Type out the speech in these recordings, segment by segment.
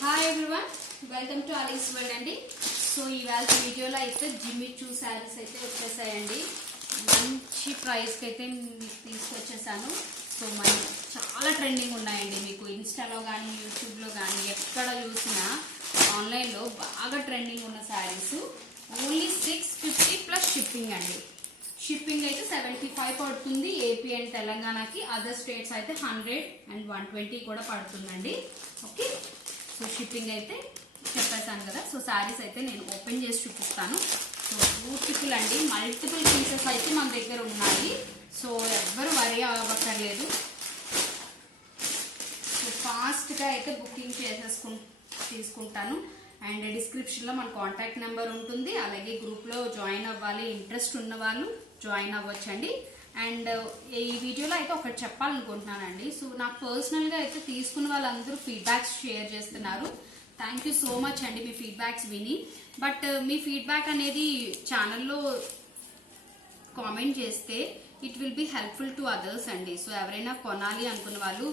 Hi everyone, welcome to Alice's world అండి. So ఇవాళ వీడియోలో అయితే జిమ్మి చూ శారీస్ అయితే వచ్చేసాయండి. మంచి ప్రైస్కి అయితే మీకు తీసుకొచ్చేసాను. సో మన చాలా ట్రెండింగ్ ఉన్నాయండి. మీకు ఇన్స్టాలో కానీ యూట్యూబ్లో కానీ ఎక్కడ చూసినా ఆన్లైన్లో బాగా ట్రెండింగ్ ఉన్న శారీస్. ఓన్లీ 650 ప్లస్ షిప్పింగ్ అండి. షిప్పింగ్ అయితే 75 పడుతుంది ఏపీ అండ్ తెలంగాణకి. అదర్ స్టేట్స్ అయితే 100 అండ్ 120 కూడా పడుతుందండి. ఓకే, సో షిప్పింగ్ అయితే చెప్పేసాను కదా. సో శారీస్ అయితే నేను ఓపెన్ చేసి చూపిస్తాను. సో బ్యూటిఫుల్ అండి. మల్టిపుల్ పీసెస్ అయితే మన దగ్గర ఉన్నాయి. సో ఎవ్వరు వరీ అవ్వక్కర్లేదు. సో ఫాస్ట్గా అయితే బుకింగ్ తీసుకుంటాను. అండ్ డిస్క్రిప్షన్లో మన కాంటాక్ట్ నెంబర్ ఉంటుంది. అలాగే గ్రూప్లో జాయిన్ అవ్వాలి ఇంట్రెస్ట్ ఉన్న వాళ్ళు జాయిన్ అవ్వచ్చండి. అండ్ ఈ వీడియోలో అయితే ఒకటి చెప్పాలనుకుంటున్నానండి. సో నాకు పర్సనల్గా అయితే తీసుకున్న వాళ్ళందరూ ఫీడ్బ్యాక్స్ షేర్ చేస్తున్నారు. థ్యాంక్ యూ సో మచ్ అండి మీ ఫీడ్బ్యాక్స్ విని. బట్ మీ ఫీడ్బ్యాక్ అనేది ఛానల్లో కామెంట్ చేస్తే it will be helpful to others అండి. సో ఎవరైనా కొనాలి అనుకున్న వాళ్ళు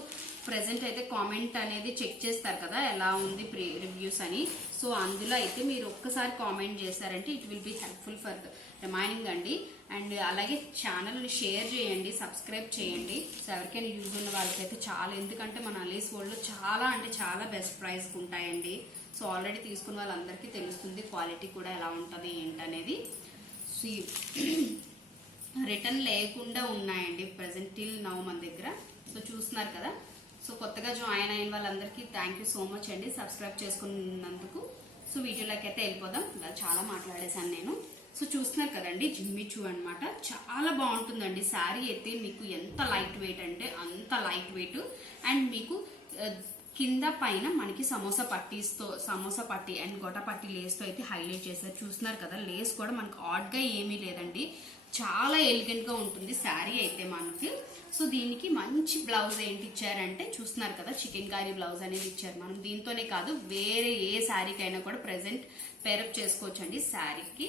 ప్రెసెంట్ అయితే కామెంట్ అనేది చెక్ చేస్తారు కదా ఎలా ఉంది రివ్యూస్ అని. సో అందులో అయితే మీరు ఒక్కసారి కామెంట్ చేశారంటే it will be helpful for remaining అండి. అండ్ అలాగే ఛానల్ని షేర్ చేయండి, సబ్స్క్రైబ్ చేయండి. సో ఎవరికైనా యూజ్ ఉన్న వాళ్ళకైతే చాలా, ఎందుకంటే మన అలీస్ వరల్డ్లో చాలా అంటే చాలా బెస్ట్ ప్రైస్కి ఉంటాయండి. సో ఆల్రెడీ తీసుకున్న వాళ్ళందరికీ తెలుస్తుంది క్వాలిటీ కూడా ఎలా ఉంటుంది ఏంటనేది. సో రిటర్న్ లేకుండా ఉన్నాయండి ప్రజెంట్ టిల్ నౌ మన దగ్గర. సో చూస్తున్నారు కదా. సో కొత్తగా జాయిన్ అయిన వాళ్ళందరికీ థ్యాంక్ యూ సో మచ్ అండి సబ్స్క్రైబ్ చేసుకున్నందుకు. సో వీడియోలోకి అయితే వెళ్ళిపోదాం. చాలా మాట్లాడేశాను నేను. సో చూస్తున్నారు కదండి, జిమ్మి చూ అనమాట. చాలా బాగుంటుందండి శారీ అయితే. మీకు ఎంత లైట్ వెయిట్ అంటే అంత లైట్ వెయిట్. అండ్ మీకు కింద పైన మనకి సమోసా పట్టి అండ్ గొట పట్టి లేస్తో అయితే హైలైట్ చేశారు. చూస్తున్నారు కదా, లేస్ కూడా మనకు ఆడ్గా ఏమీ లేదండి. చాలా ఎలిగెంట్ గా ఉంటుంది శారీ అయితే మనకి. సో దీనికి మంచి బ్లౌజ్ ఏంటి ఇచ్చారంటే చూస్తున్నారు కదా, చికెన్ కారీ బ్లౌజ్ అనేది ఇచ్చారు. మనం దీంతోనే కాదు వేరే ఏ శారీకైనా కూడా ప్రెసెంట్ పేరప్ చేసుకోవచ్చు అండి శారీకి.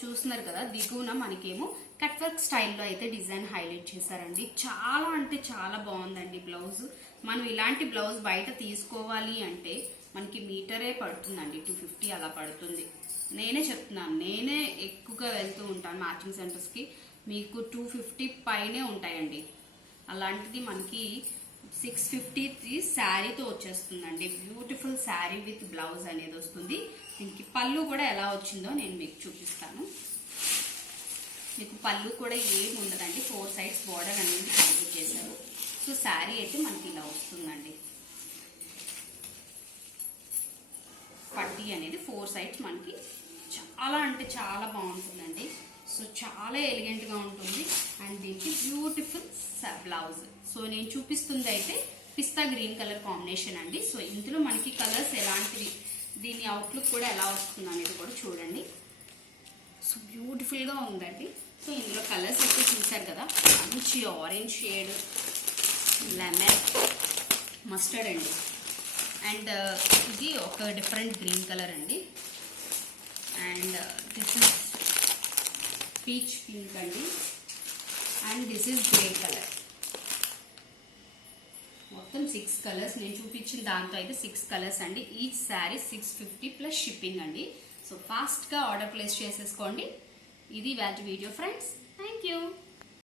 చూస్తున్నారు కదా, దిగువన మనకేమో కట్ వర్క్ స్టైల్లో అయితే డిజైన్ హైలైట్ చేశారండి. చాలా అంటే చాలా బాగుందండి బ్లౌజ్. మనం ఇలాంటి బ్లౌజ్ బయట తీసుకోవాలి అంటే మనకి మీటరే పడుతుందండి, 250 అలా పడుతుంది. నేనే చెప్తున్నాను, నేనే ఎక్కువగా వెళ్తూ ఉంటాను మ్యాచింగ్ సెంటర్స్కి. మీకు 250 పైనే ఉంటాయండి. అలాంటిది మనకి 650 శారీతో వచ్చేస్తుందండి. బ్యూటిఫుల్ శారీ విత్ బ్లౌజ్ అనేది వస్తుంది. దీనికి పళ్ళు కూడా ఎలా వచ్చిందో నేను మీకు చూపిస్తాను. మీకు పళ్ళు కూడా ఏమి ఉండదండి, 4 సైడ్స్ బోర్డర్ అనేది హైలైట్ చేశారు. సో శారీ అయితే మనకి ఇలా వస్తుందండి. పట్టీ అనేది 4 సైడ్స్ మనకి చాలా అంటే చాలా బాగుంటుందండి. సో చాలా ఎలిగెంట్గా ఉంటుంది. అండ్ దీనికి బ్యూటిఫుల్ బ్లౌజ్. సో నేను చూపిస్తుంది అయితే పిస్తా గ్రీన్ కలర్ కాంబినేషన్ అండి. సో ఇందులో మనకి కలర్స్ ఎలాంటివి, దీని అవుట్లుక్ కూడా ఎలా వస్తుంది అనేది కూడా చూడండి. సో బ్యూటిఫుల్గా ఉందండి. సో ఇందులో కలర్స్ అయితే చూసారు కదా, మంచి ఆరెంజ్ షేడ్, లెమన్, మస్టర్డ్ అండి. అండ్ ఇది ఒక డిఫరెంట్ గ్రీన్ కలర్ అండి. And this is peach pink అండి. And this is grey colour. మొత్తం 6 కలర్స్ నేను చూపించిన దాంతో అయితే 6 కలర్స్ అండి. ఈచ్ శారీ 650 ప్లస్ షిప్పింగ్ అండి. సో ఫాస్ట్గా ఆర్డర్ ప్లేస్ చేసేసుకోండి. ఇది వాటి వీడియో ఫ్రెండ్స్. Thank you.